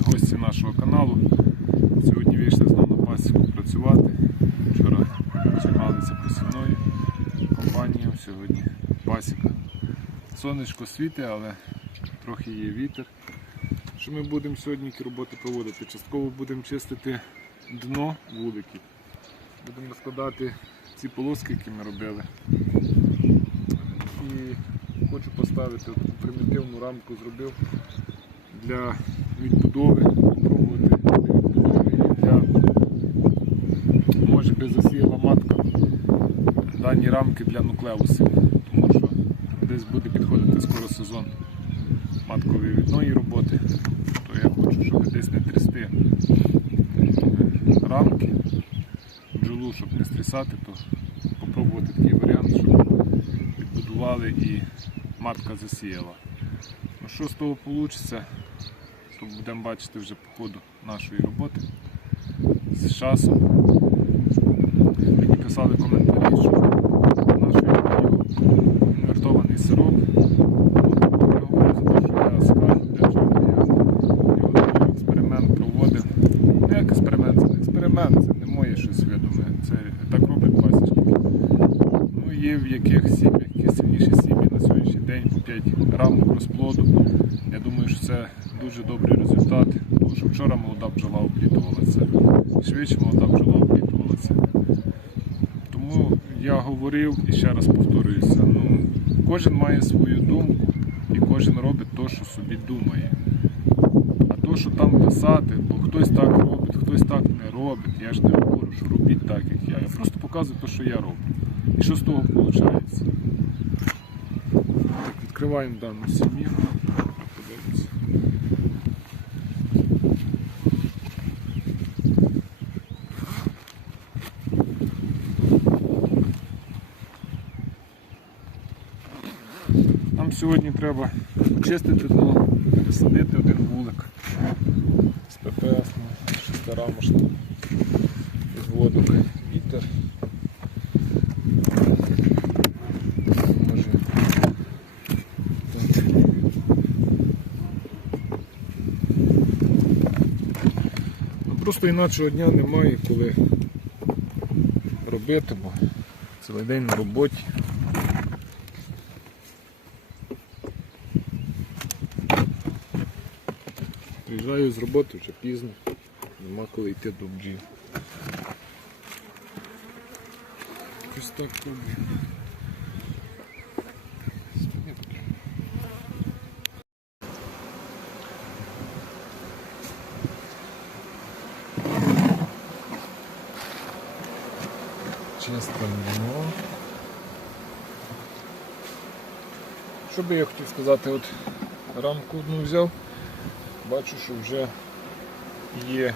Гості нашого каналу, сьогодні вийшли знову на пасіку працювати. Вчора займалися посівною компанією, сьогодні пасіка. Сонечко світить, але трохи є вітер. Що ми будемо сьогодні роботи проводити? Частково будемо чистити дно вуликів. Будемо розкладати ці полоски, які ми робили. І хочу поставити примітивну рамку зробив для відбудови, пробувати для може би засіяла матка дані рамки для нуклеусів, тому що десь буде підходити скоро сезон маткової відної роботи, то я хочу, щоб десь не трясти рамки, бджолу, щоб не стрісати, то попробувати такий варіант, щоб відбудували і матка засіяла. Ну, що з того вийде, то будемо бачити вже по ходу нашої роботи з часом. Мені писали коментарі, що нашою даю інвертований сироп. Ну це не моє щось відоме. Це так роблять пасічники. Ну, є в яких сім'ях, які сильніші сім'ї на сьогоднішній день по 5 рамок розплоду. Думаю, що це дуже добрий результат, тому що вчора молода бджола облітувалася, швидше молода бджола облітувалася. Тому я говорив і ще раз повторююся, ну, кожен має свою думку і кожен робить те, що собі думає. А то, що там писати, бо хтось так робить, хтось так не робить, я ж не говорю, що робіть так, як я. Я просто показую те, що я роблю. І що з того виходить. Так, відкриваємо дану сім'ю. Подивимося. Нам сьогодні треба очистити дно, пересадити один вулик з ППС, шестирамошного підводок, вітер. Може. Ну, Просто інакшого дня немає коли робити, бо цілий день на роботі. Приїжджаю з роботи вже пізно, нема коли йти до бджіл. Якось так. Чистимо. Що би я хотів сказати, от рамку одну взяв, бачу, що вже є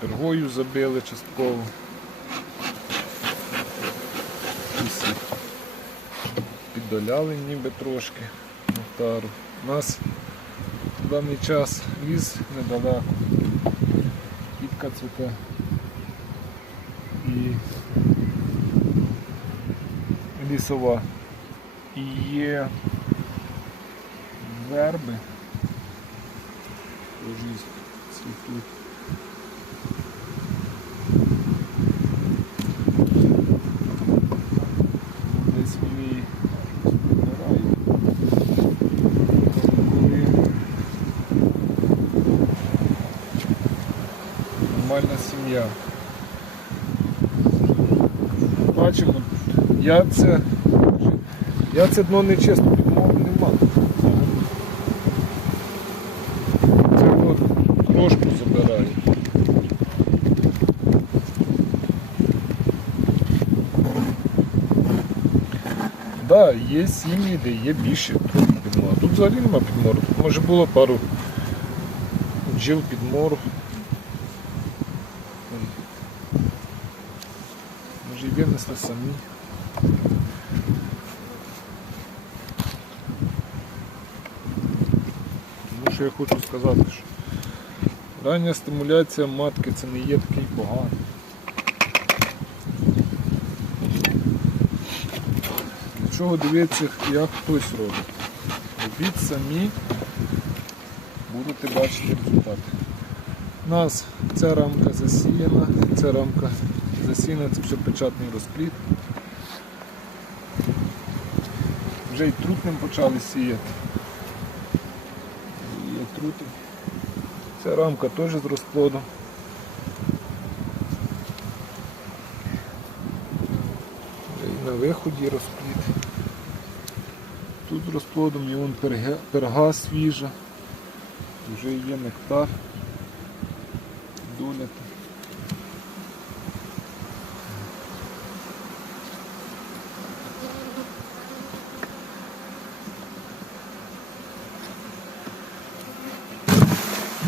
пергою забили частково. Піддаляли ніби трошки нектару. У нас в даний час ліс недалеко. Кітка цвіте. І лісова. І є верби. Десь вони її нормальна сім'я. Бачимо, я це, я це дно не чесно, крошку забираю. Да, є сім'ї, де є більше трохи підмору. Тут взагалі нема підмору. Тут може було пару бджіл підмору. Може і винесли самі. Тому що я хочу сказати, що рання стимуляція матки це не є такий поганий. Для чого дивитися, як хтось робить? Робіть самі будете бачити результати. У нас ця рамка засіяна, ця рамка засіяна, це все печатний розпліт. Вже й трутнем почали сіяти. Є трутень. Ця рамка теж з розплоду. І на виході розплід. Тут з розплодом є вон перга, перга свіжа, вже є нектар, доля.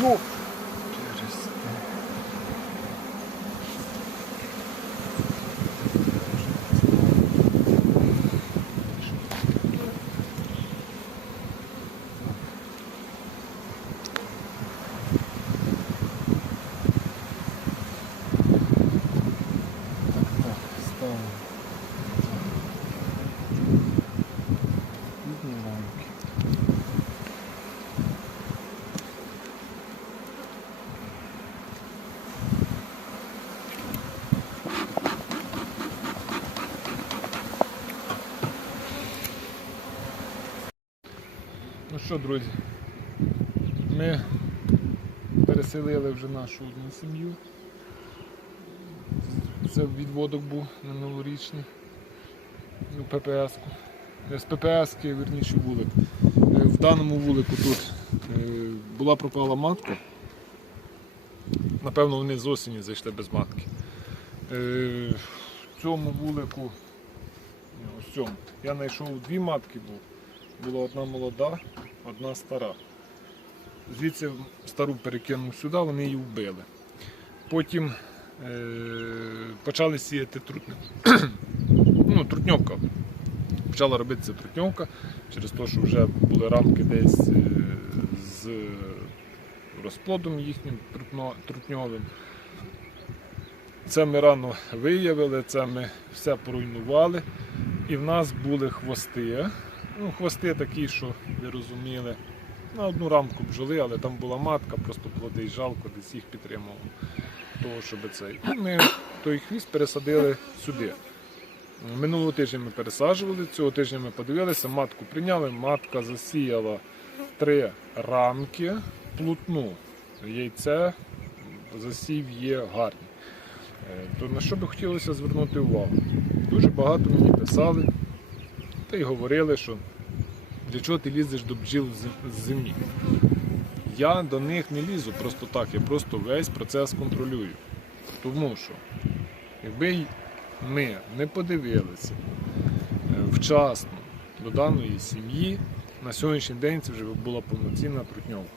Через те. Так, ставимо. Різні рамки. Ну що, друзі, ми переселили вже нашу одну сім'ю. Це відводок був на новорічний у ППС-ку. З ППС-ки, верніше вулик. Е, В даному вулику тут е, була пропала матка. Напевно, вони з осені зайшли без матки. Е, В цьому вулику, ось цьому, я знайшов дві матки. Була одна молода, одна стара. Звідси стару перекинув сюди, вони її вбили. Потім е, почали сіяти трутню. ну, трутньовка. Почала робитися трутньовка через те, що вже були рамки десь е, з розплодом їхнім трутньовим. Це ми рано виявили, це ми все поруйнували. І в нас були хвости. Ну, хвости такі, що ви розуміли, на одну рамку бджоли, але там була матка, просто плодий жалко, десь їх підтримував. Того, щоб це. І ми той хвіст пересадили сюди. Минулого тижня ми пересаджували, цього тижня ми подивилися, матку прийняли, матка засіяла три рамки плутну. Яйце засів є гарні. Е, То на що би хотілося звернути увагу? Дуже багато мені писали та й говорили, що для чого ти лізеш до бджіл з- землі. Я до них не лізу просто так, я просто весь процес контролюю. Тому що, якби ми не подивилися е, вчасно до даної сім'ї, на сьогоднішній день це вже була повноцінна трутньовка.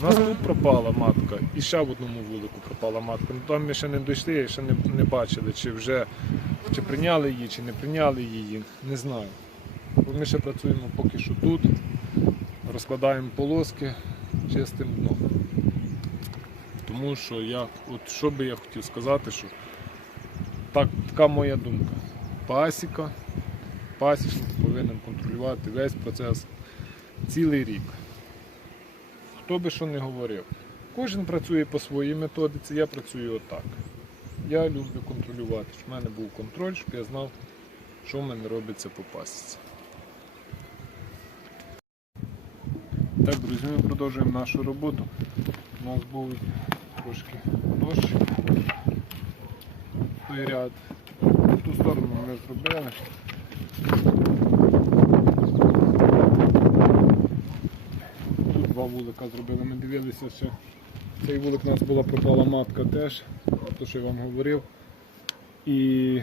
У нас тут пропала матка, і ще в одному вулику пропала матка. Ну, там ми ще не дійшли, ще не, не бачили, чи вже чи прийняли її, чи не прийняли її, не знаю. Ми ще працюємо поки що тут, розкладаємо полоски чистим дном. Тому що я, от що би я хотів сказати, що так, така моя думка. Пасіка, пасічник повинен контролювати весь процес цілий рік. Хто би що не говорив. Кожен працює по своїй методиці, я працюю отак. Я люблю контролювати, щоб в мене був контроль, щоб я знав, що в мене робиться по пасіці. Так, друзі, ми продовжуємо нашу роботу. У нас був трошки дощ. Той ряд. В ту сторону ми зробили. Тут два вулика зробили. Ми дивилися ще. Цей вулик у нас була пропала матка теж, то що я вам говорив. І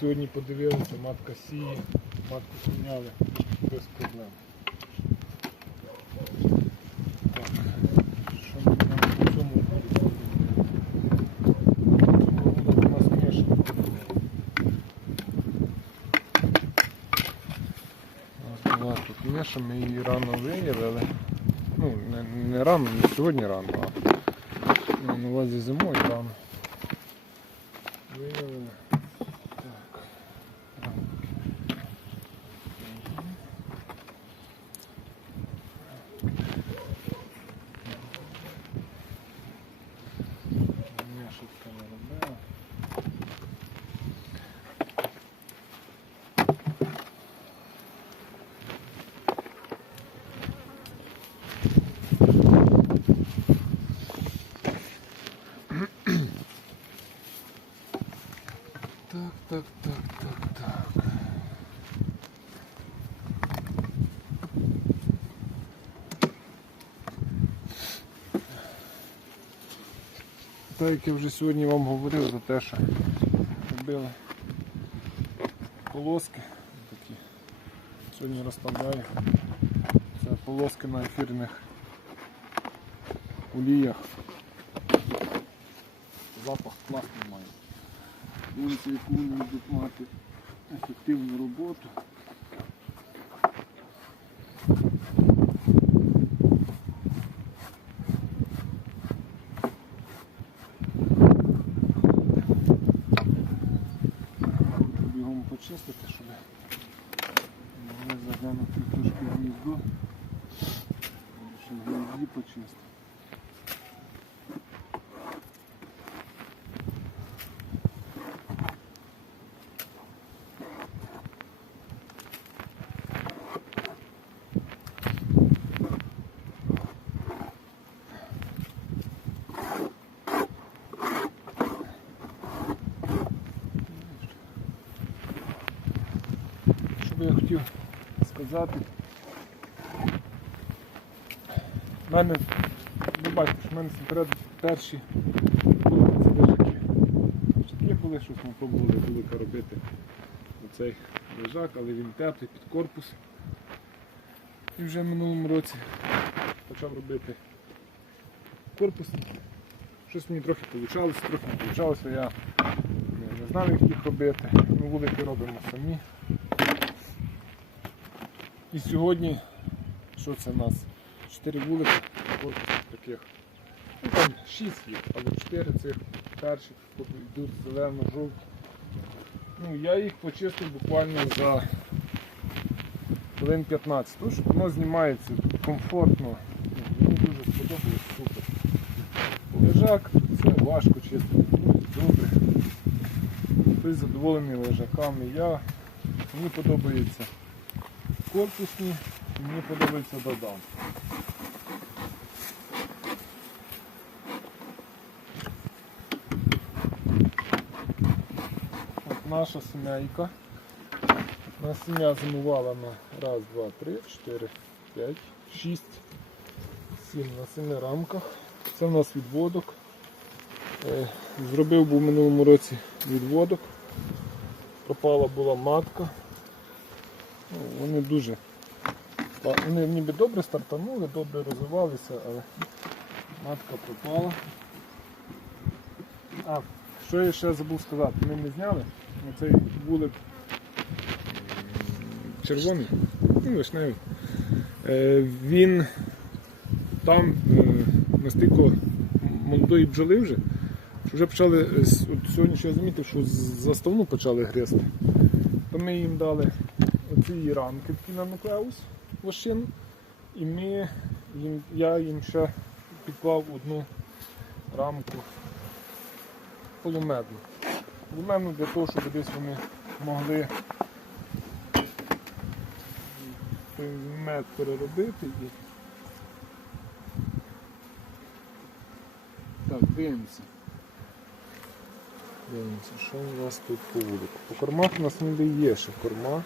сьогодні подивилися, матка сіє, матку поміняли без проблем. Так, що ми маємо по цьому вулику? Цьому вулику у нас книжка. У нас миша, ми її рано виявили. Ну, не, не рано, не сьогодні рано, а на увазі зимою рано. Виявили. Так, так, так, так, так. Так, як я вже сьогодні вам говорив за те, що робили полоски. такі. Сьогодні розставляю. Це полоски на ефірних оліях. Запах класний має. Дивіться, яку вони будуть мати ефективну роботу. Бігом почистити, щоб могли заглянути трошки в гніздо. Щоб в гнізді почистити. Що би я хотів сказати. У мене, ви бачите, що в мене наперед перші ці лежаки. Лежаки були, щось ми пробували велика робити оцей лежак, але він теплий під корпус. І вже в минулому році почав робити корпус. Щось мені трохи вийшло, трохи не вийшло, я не знав, як їх робити. Ми вулики робимо самі. І сьогодні, що це у нас? 4 вулики от таких. Ну там 6 їх, але 4 цих перших йдуть зелено-жовті. Ну, я їх почистив буквально за хвилин 15. Тому що воно знімається комфортно. Ну, Мені дуже сподобалось, супер. Лежак, це важко чистити, ну, добре. Хтось задоволений лежаками. Я, мені подобається корпусні, мені подобається додам. От наша сімейка. У нас сім'я зимувала на раз, два, три, чотири, п'ять, шість, сім на семи рамках. Це в нас відводок. Е, Зробив був в минулому році відводок. Пропала була матка. Ну, Вони дуже вони ніби добре стартанули, добре розвивалися, але матка пропала. А, що я ще забув сказати, ми не зняли. Оцей вулик червоний, ну, вишневий. Е, Він там е, настільки молодої бджоли вже, що вже почали, е, от сьогодні що я замітив, що заставну почали гризти. То ми їм дали оці рамки такі на нуклеус вощин, і ми їм, я їм ще підклав одну рамку полумедну. Полумедну для того, щоб десь вони могли мед переробити і. Так, дивимося. Дивимося, що у нас тут по вулику. По кормах у нас ніби є ще корма.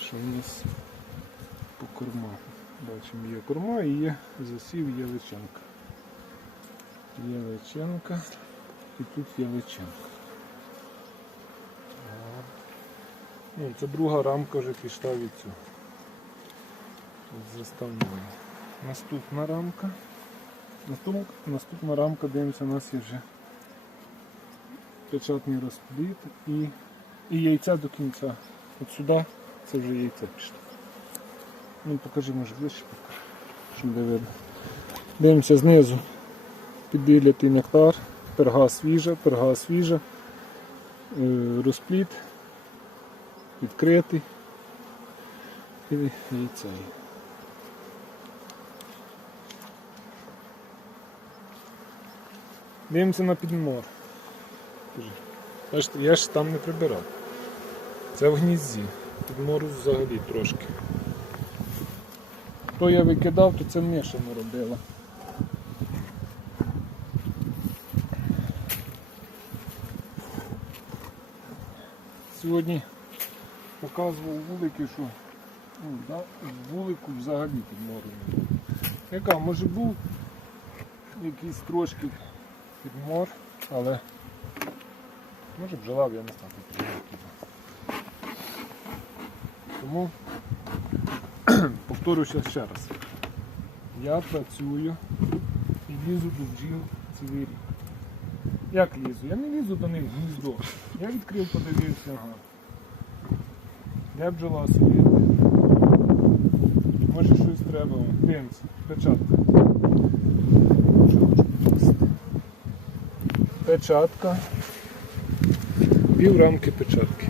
Що у нас по кормах? Бачимо, є корма і є засів. Є личинка і тут є личинка. Ну, це друга рамка вже пішла від цього. Тут. Наступна рамка. Наступ, наступна рамка, дивимося, у нас є вже печатний розпліт і, і яйця до кінця. От сюди це вже яйця пішло. Ну покажи, може ближче покажи, щоб видно. Дивимося знизу. Піддилятий нектар, перга свіжа, перга свіжа, е, розпліт, відкритий і є. Дивимося на підмор. Я ж там не прибирав. Це в гнізді. Підмору взагалі трошки. То я викидав, то це Миша не робила. Сьогодні показував вулики, що Ну, да, вулику взагалі підмору не було. Яка, може був якийсь трошки підмор, але може б бджола, я не знаю. Тому повторюся ще раз. Я працюю і лізу до бджіл цілий рік. Як лізу? Я не лізу до них гніздо. Я відкрив, подивився, ага. Де бджола собі? Може щось треба. Дивимося, печатка. Печатка. Пів рамки печатки.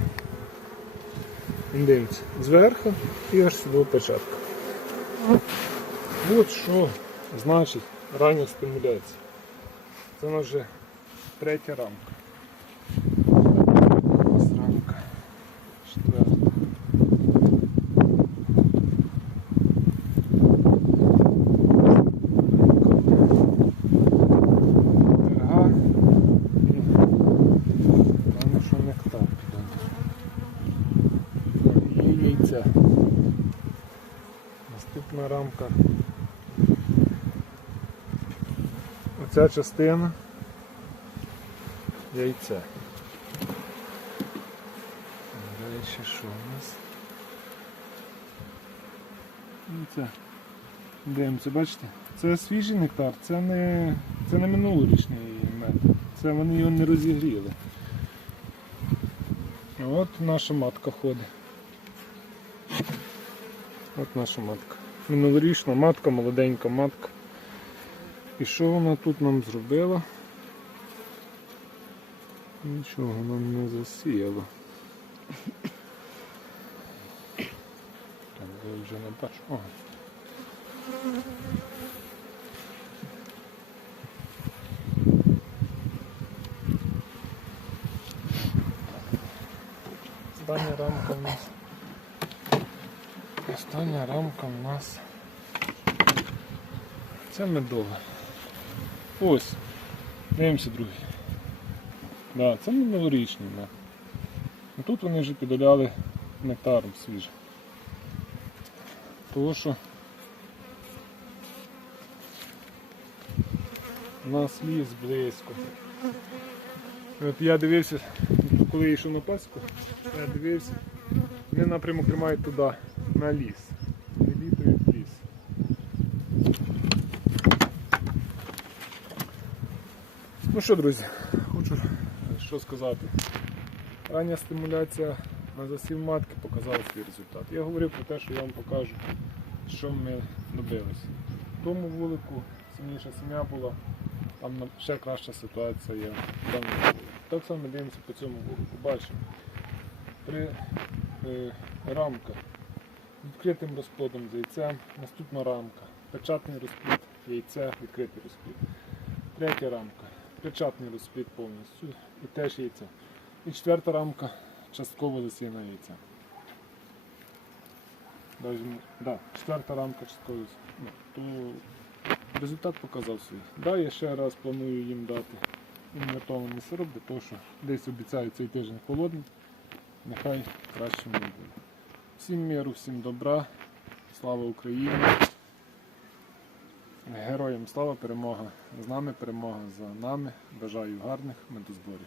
Дивимося. Зверху і аж сюди печатка. От що значить рання стимуляція. Це наша третя рамка. Ось рамка. Четверта. Ага. Певно, що нектар туди. І яйця. Наступна рамка. Оця частина яйця. Далі що у нас? Яйця. Дивимося, бачите? Це свіжий нектар, це не, це не минулорічний мед. Це вони його не розігріли. От наша матка ходить. От наша матка. Минулорічна матка, молоденька матка. І що вона тут нам зробила? Нічого нам не засіяла. Так, ви вже не бачу. О. Остання рамка в нас. Остання рамка в нас. Це медова. Ось. Дивимося другий. Да, це минулорічний мед. Ну, Тут вони вже підоляли нектаром свіжим. Тому що у нас ліс близько. От я дивився, коли я йшов на пасіку, я дивився, вони напрямок тримають туди, на ліс. Вилітують в ліс. Ну що, друзі, хочу що сказати. Рання стимуляція на засів матки показала свій результат. Я говорив про те, що я вам покажу, що ми добилися. В тому вулику сильніша сім'я була, там ще краща ситуація є в даному вулику. Так само дивимося по цьому вулику. Бачимо. Три е, рамка з відкритим розплодом з яйцем, наступна рамка, печатний розплід, яйце, відкритий розплід. Третя рамка, печатний розплід повністю і теж яйце. І четверта рамка частково засіяна яйця. Даже, да, четверта рамка частково засіяна. Ну, то результат показав свій. Да, я ще раз планую їм дати інвертований сироп, для того, що десь обіцяю цей тиждень холодний. Нехай краще не буде. Всім миру, всім добра, слава Україні! Героям слава, перемога з нами, перемога за нами. Бажаю гарних медозборів.